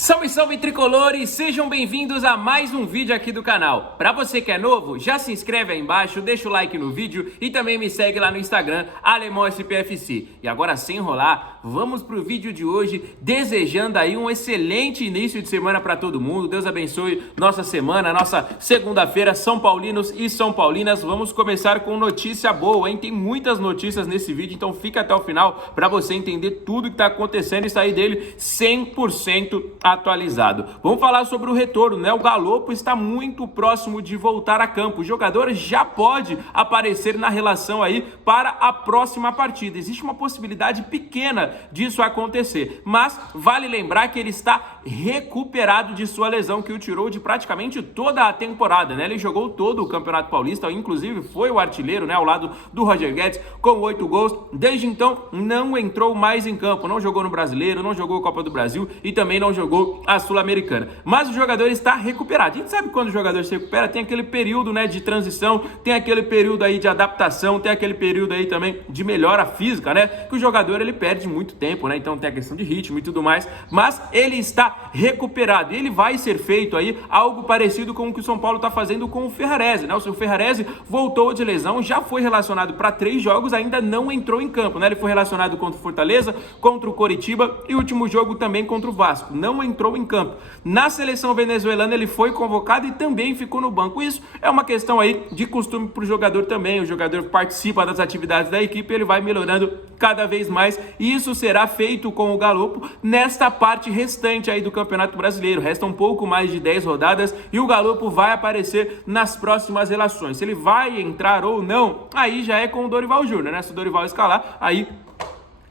Salve, salve tricolores! Sejam bem-vindos a mais um vídeo aqui do canal. Para você que é novo, já se inscreve aí embaixo, deixa o like no vídeo e também me segue lá no Instagram, AlemãoSPFC. E agora, sem enrolar, vamos pro vídeo de hoje, desejando aí um excelente início de semana para todo mundo. Deus abençoe nossa semana, nossa segunda-feira, São Paulinos e São Paulinas. Vamos começar com notícia boa, hein? Tem muitas notícias nesse vídeo, então fica até o final para você entender tudo que está acontecendo e sair dele 100% atualizado. Vamos falar sobre o retorno, né? O Galopo está muito próximo de voltar a campo. O jogador já pode aparecer na relação aí para a próxima partida. Existe uma possibilidade pequena disso acontecer, mas vale lembrar que ele está recuperado de sua lesão que o tirou de praticamente toda a temporada, né? Ele jogou todo o Campeonato Paulista, inclusive foi o artilheiro, né? Ao lado do Roger Guedes com 8 gols. Desde então não entrou mais em campo, não jogou no Brasileiro, não jogou a Copa do Brasil e também não jogou a Sul-Americana. Mas o jogador está recuperado. A gente sabe que quando o jogador se recupera, tem aquele período, né, de transição, tem aquele período aí de adaptação, tem aquele período aí também de melhora física, né? Que o jogador ele perde muito tempo, né? Então tem a questão de ritmo e tudo mais, mas ele está recuperado. E ele vai ser feito aí algo parecido com o que o São Paulo está fazendo com o Ferrarese, né? O seu Ferrarese voltou de lesão, já foi relacionado para 3 jogos, ainda não entrou em campo, né? Ele foi relacionado contra o Fortaleza, contra o Coritiba e o último jogo também contra o Vasco. Não entrou em campo. Na seleção venezuelana ele foi convocado e também ficou no banco. Isso é uma questão aí de costume para o jogador também. O jogador participa das atividades da equipe, ele vai melhorando cada vez mais e isso será feito com o Galopo nesta parte restante aí do Campeonato Brasileiro. Resta um pouco mais de 10 rodadas e o Galopo vai aparecer nas próximas relações. Se ele vai entrar ou não, aí já é com o Dorival Júnior, né? Se o Dorival escalar, aí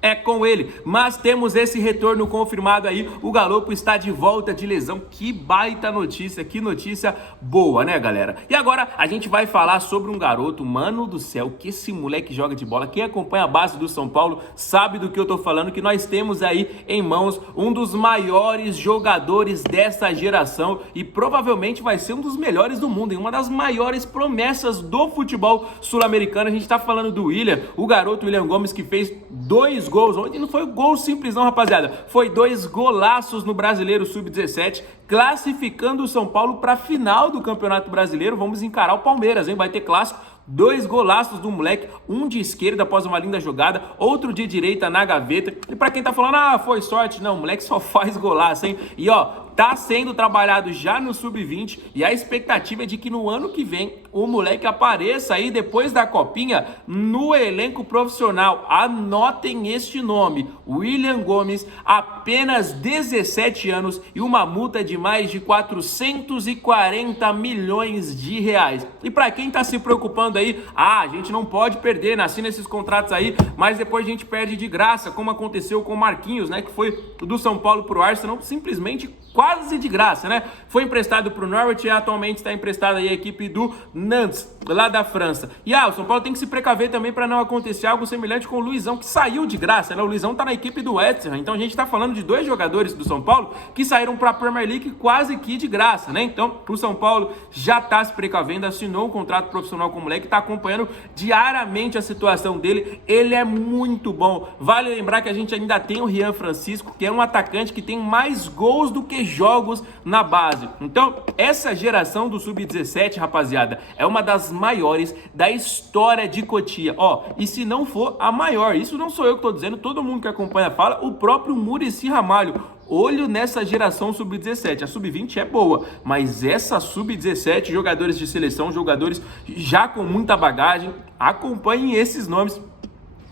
é com ele, mas temos esse retorno confirmado aí, o Galopo está de volta de lesão. Que baita notícia, que notícia boa, né, galera? E agora a gente vai falar sobre um garoto, mano do céu, que esse moleque joga de bola. Quem acompanha a base do São Paulo sabe do que eu tô falando, que nós temos aí em mãos um dos maiores jogadores dessa geração e provavelmente vai ser um dos melhores do mundo, em uma das maiores promessas do futebol sul-americano. A gente tá falando do William, o garoto William Gomes, que fez 2 gols, ontem não foi gol simples não, rapaziada, foi 2 golaços no Brasileiro Sub-17, classificando o São Paulo para a final do Campeonato Brasileiro. Vamos encarar o Palmeiras, hein? Vai ter clássico. 2 golaços do moleque, um de esquerda após uma linda jogada, outro de direita na gaveta. E pra quem tá falando, foi sorte, não, o moleque só faz golaço, hein? E ó, tá sendo trabalhado já no Sub-20 e a expectativa é de que no ano que vem o moleque apareça aí depois da copinha no elenco profissional. Anotem este nome, William Gomes, apenas 17 anos e uma multa de mais de 440 milhões de reais. E pra quem tá se preocupando aí, a gente não pode perder, né? Assina esses contratos aí, mas depois a gente perde de graça, como aconteceu com o Marquinhos, né? Que foi do São Paulo pro Arsenal, simplesmente quase de graça, né? Foi emprestado pro Norwich e atualmente está emprestado aí a equipe do Nantes, lá da França. E o São Paulo tem que se precaver também para não acontecer algo semelhante com o Luizão, que saiu de graça, né? O Luizão tá na equipe do West Ham, então a gente tá falando de 2 jogadores do São Paulo que saíram para a Premier League quase que de graça, né? Então o São Paulo já tá se precavendo, assinou um contrato profissional com o moleque, tá acompanhando diariamente a situação dele. Ele é muito bom. Vale lembrar que a gente ainda tem o Rian Francisco, que é um atacante que tem mais gols do que jogos na base. Então, essa geração do Sub-17, rapaziada, é uma das maiores da história de Cotia. E se não for a maior, isso não sou eu que tô dizendo, todo mundo que acompanha fala, o próprio Muricy Ramalho. Olho nessa geração Sub-17, a Sub-20 é boa, mas essa Sub-17, jogadores de seleção, jogadores já com muita bagagem, acompanhem esses nomes.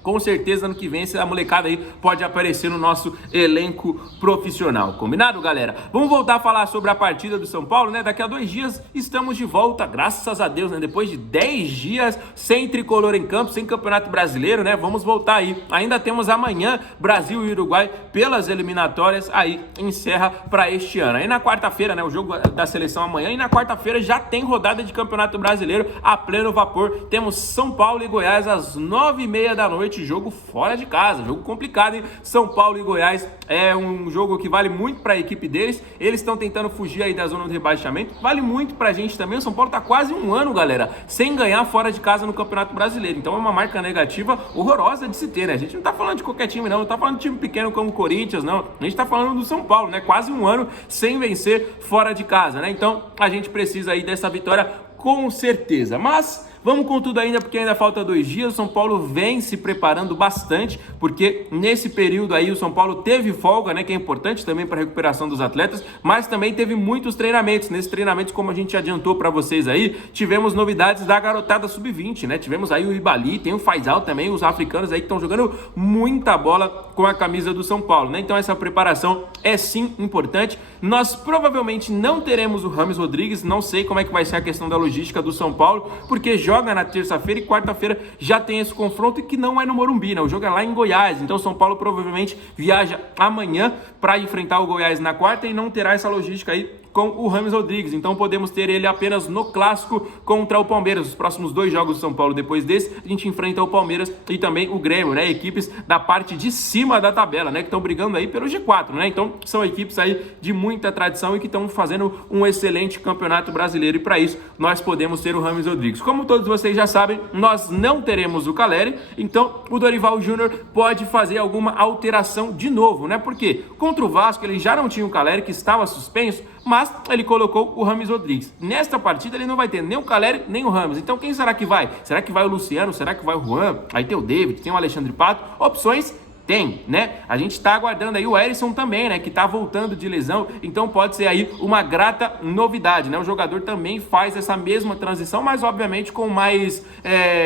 Com certeza ano que vem essa molecada aí pode aparecer no nosso elenco profissional. Combinado, galera? Vamos voltar a falar sobre a partida do São Paulo, né? Daqui a 2 dias estamos de volta, graças a Deus, né? Depois de 10 dias sem tricolor em campo, sem Campeonato Brasileiro, né? Vamos voltar aí. Ainda temos amanhã Brasil e Uruguai pelas eliminatórias, aí encerra para este ano. Aí na quarta-feira, né? O jogo da seleção amanhã e na quarta-feira já tem rodada de Campeonato Brasileiro a pleno vapor. Temos São Paulo e Goiás às 9h30 da noite. importante jogo fora de casa, jogo complicado, hein? São Paulo e Goiás é um jogo que vale muito para a equipe deles, eles estão tentando fugir aí da zona de rebaixamento, vale muito pra gente também. O São Paulo tá quase um ano, galera, sem ganhar fora de casa no Campeonato Brasileiro, então é uma marca negativa horrorosa de se ter, né? A gente não tá falando de qualquer time não tá falando de time pequeno como o Corinthians, não, a gente tá falando do São Paulo, né? Quase um ano sem vencer fora de casa, né? Então a gente precisa aí dessa vitória com certeza, mas vamos com tudo ainda, porque ainda falta 2 dias, o São Paulo vem se preparando bastante, porque nesse período aí o São Paulo teve folga, né, que é importante também para a recuperação dos atletas, mas também teve muitos treinamentos. Nesses treinamentos, como a gente adiantou para vocês aí, tivemos novidades da garotada sub-20, né, tivemos aí o Ibali, tem o Faisal também, os africanos aí que estão jogando muita bola com a camisa do São Paulo, né, então essa preparação é sim importante. Nós provavelmente não teremos o Rames Rodrigues, não sei como é que vai ser a questão da logística do São Paulo, porque joga na terça-feira e quarta-feira já tem esse confronto, e que não é no Morumbi, né? O jogo é lá em Goiás, então São Paulo provavelmente viaja amanhã para enfrentar o Goiás na quarta e não terá essa logística aí com o Rames Rodrigues, então podemos ter ele apenas no clássico contra o Palmeiras. Os próximos 2 jogos do São Paulo depois desse, a gente enfrenta o Palmeiras e também o Grêmio, né? Equipes da parte de cima da tabela, né? Que estão brigando aí pelo G4, né? Então são equipes aí de muita tradição e que estão fazendo um excelente campeonato brasileiro, e para isso nós podemos ter o Rames Rodrigues. Como todos vocês já sabem, nós não teremos o Caleri, então o Dorival Júnior pode fazer alguma alteração de novo, né? Porque contra o Vasco ele já não tinha o Caleri, que estava suspenso, mas ele colocou o Rames Rodrigues. Nesta partida ele não vai ter nem o Caleri nem o Rames. Então quem será que vai? Será que vai o Luciano? Será que vai o Juan? Aí tem o David, tem o Alexandre Pato. Opções tem, né? A gente tá aguardando aí o Erisson também, né? Que tá voltando de lesão, então pode ser aí uma grata novidade, né? O jogador também faz essa mesma transição, mas obviamente com mais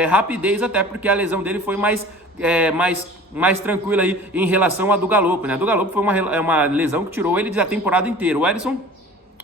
rapidez, até porque a lesão dele foi mais tranquila aí em relação à do Galopo, né? A do Galopo foi uma lesão que tirou ele da temporada inteira. O Erisson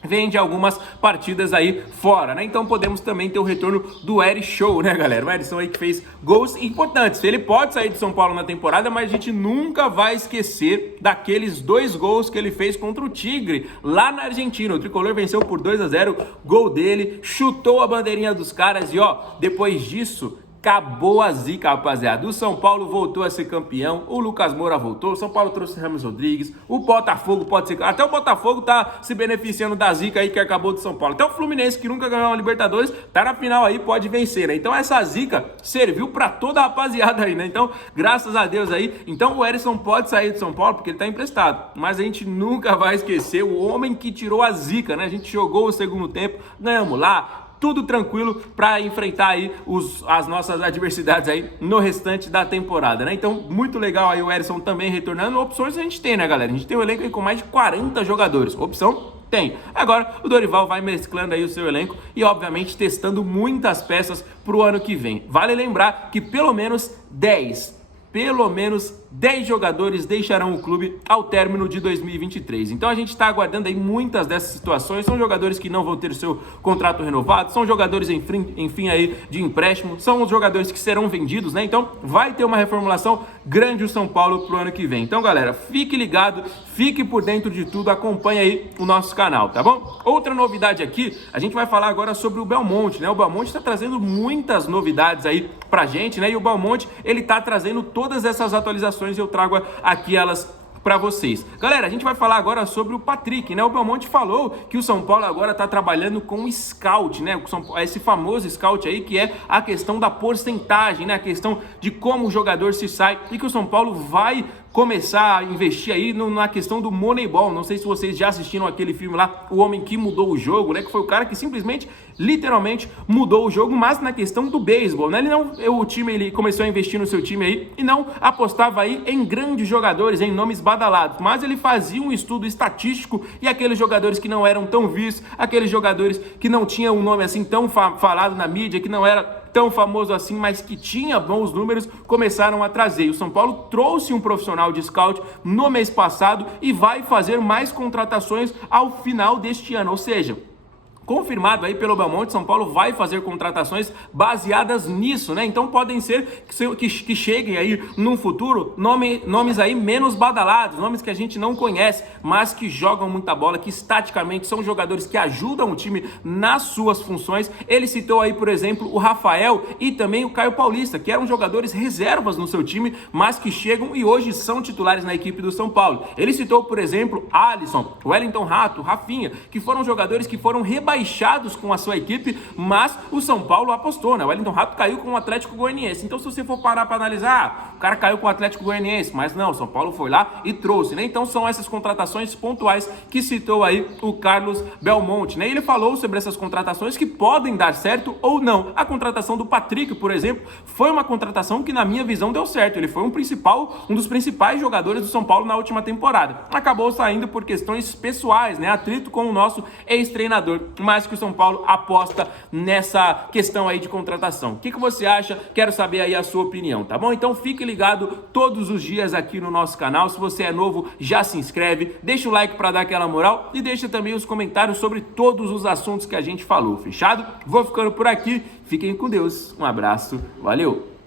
vem de algumas partidas aí fora, né? Então podemos também ter o retorno do Eri Show, né, galera? O Erisson aí que fez gols importantes. Ele pode sair de São Paulo na temporada, mas a gente nunca vai esquecer daqueles 2 gols que ele fez contra o Tigre lá na Argentina. O tricolor venceu por 2-0, gol dele, chutou a bandeirinha dos caras e ó, depois disso acabou a zica, rapaziada. O São Paulo voltou a ser campeão, o Lucas Moura voltou, o São Paulo trouxe o Rames Rodrigues, o Botafogo pode ser... Até o Botafogo tá se beneficiando da zica aí que acabou do São Paulo. Até o Fluminense, que nunca ganhou uma Libertadores, tá na final aí, pode vencer, né? Então essa zica serviu pra toda a rapaziada aí, né? Então, graças a Deus aí. Então o Erisson pode sair do São Paulo porque ele tá emprestado, mas a gente nunca vai esquecer o homem que tirou a zica, né? A gente jogou o segundo tempo, ganhamos lá, tudo tranquilo para enfrentar aí as nossas adversidades aí no restante da temporada, né? Então, muito legal aí o Erisson também retornando. Opções a gente tem, né, galera? A gente tem um elenco aí com mais de 40 jogadores. Opção tem. Agora, o Dorival vai mesclando aí o seu elenco e, obviamente, testando muitas peças pro ano que vem. Vale lembrar que pelo menos 10 jogadores deixarão o clube ao término de 2023. Então a gente está aguardando aí muitas dessas situações. São jogadores que não vão ter seu contrato renovado, são jogadores enfim aí de empréstimo, são os jogadores que serão vendidos, né? Então vai ter uma reformulação grande o São Paulo pro ano que vem. Então, galera, fique ligado, fique por dentro de tudo, acompanhe aí o nosso canal, tá bom? Outra novidade aqui, a gente vai falar agora sobre o Belmonte, né? O Belmonte está trazendo muitas novidades aí pra gente, né? E o Belmonte, ele tá trazendo todas essas atualizações e eu trago aqui elas para vocês. Galera, a gente vai falar agora sobre o Patrick, né? O Belmonte falou que o São Paulo agora tá trabalhando com o scout, né? Esse famoso scout aí, que é a questão da porcentagem, né? A questão de como o jogador se sai, e que o São Paulo vai começar a investir aí na questão do Moneyball. Não sei se vocês já assistiram aquele filme lá, O Homem que Mudou o Jogo, né? Que foi o cara que simplesmente, literalmente, mudou o jogo, mas na questão do beisebol, né? Ele começou a investir no seu time aí e não apostava aí em grandes jogadores, em nomes badalados, mas ele fazia um estudo estatístico e aqueles jogadores que não eram tão vistos, aqueles jogadores que não tinham um nome assim tão falado na mídia, que não era tão famoso assim, mas que tinha bons números, começaram a trazer. E o São Paulo trouxe um profissional de scout no mês passado e vai fazer mais contratações ao final deste ano, ou seja, confirmado aí pelo Belmonte. São Paulo vai fazer contratações baseadas nisso, né? Então podem ser que cheguem aí num futuro nomes aí menos badalados, nomes que a gente não conhece, mas que jogam muita bola, que estaticamente são jogadores que ajudam o time nas suas funções. Ele citou aí, por exemplo, o Rafael e também o Caio Paulista, que eram jogadores reservas no seu time, mas que chegam e hoje são titulares na equipe do São Paulo. Ele citou, por exemplo, Alisson, Wellington Rato, Rafinha, que foram jogadores que foram rebaixados com a sua equipe, mas o São Paulo apostou, né? O Wellington Rato caiu com o Atlético Goianiense. Então, se você for parar para analisar, o cara caiu com o Atlético Goianiense, mas não, o São Paulo foi lá e trouxe, né? Então, são essas contratações pontuais que citou aí o Carlos Belmonte, né? E ele falou sobre essas contratações que podem dar certo ou não. A contratação do Patrick, por exemplo, foi uma contratação que, na minha visão, deu certo. Ele foi um dos principais jogadores do São Paulo na última temporada. Acabou saindo por questões pessoais, né? Atrito com o nosso ex-treinador, mas que o São Paulo aposta nessa questão aí de contratação. O que você acha? Quero saber aí a sua opinião, tá bom? Então fique ligado todos os dias aqui no nosso canal. Se você é novo, já se inscreve, deixa o like para dar aquela moral e deixa também os comentários sobre todos os assuntos que a gente falou, fechado? Vou ficando por aqui, fiquem com Deus, um abraço, valeu!